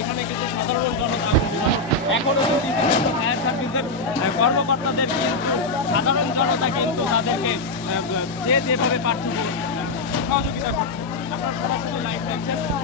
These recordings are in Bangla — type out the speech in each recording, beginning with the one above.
এখানে কিন্তু সাধারণ জনতা এখনও কিন্তু ফায়ার সার্ভিসের কর্মকর্তাদের কিন্তু সাধারণ জনতা কিন্তু তাদেরকে যে যেভাবে পার্থক্য সহযোগিতা করছে। আপনারা সরাসরি লাইভ দেখছেন।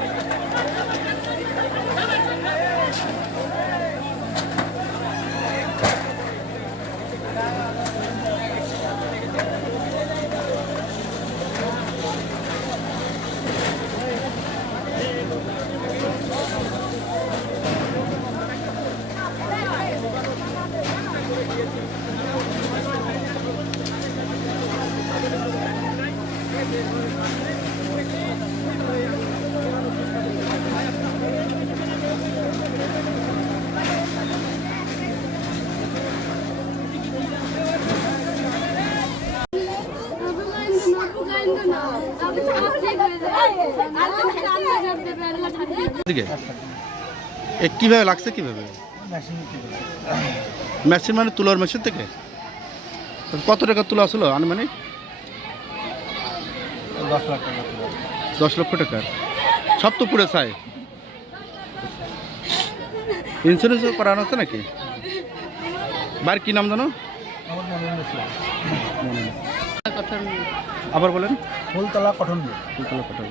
কীভাবে লাগছে কীভাবে? মেশিন মানে তুলার মেশিন থেকে? কত টাকা তোলা আসলো আনুমানিক? দশ লাখ টাকা দশ লক্ষ টাকা? সব তো পুরে চাই ইন্স্যুরেন্স করানো আছে নাকি? বার কি নাম জানো। আবার বলেন। ফুলতলা কঠন। ফুলতলা কটার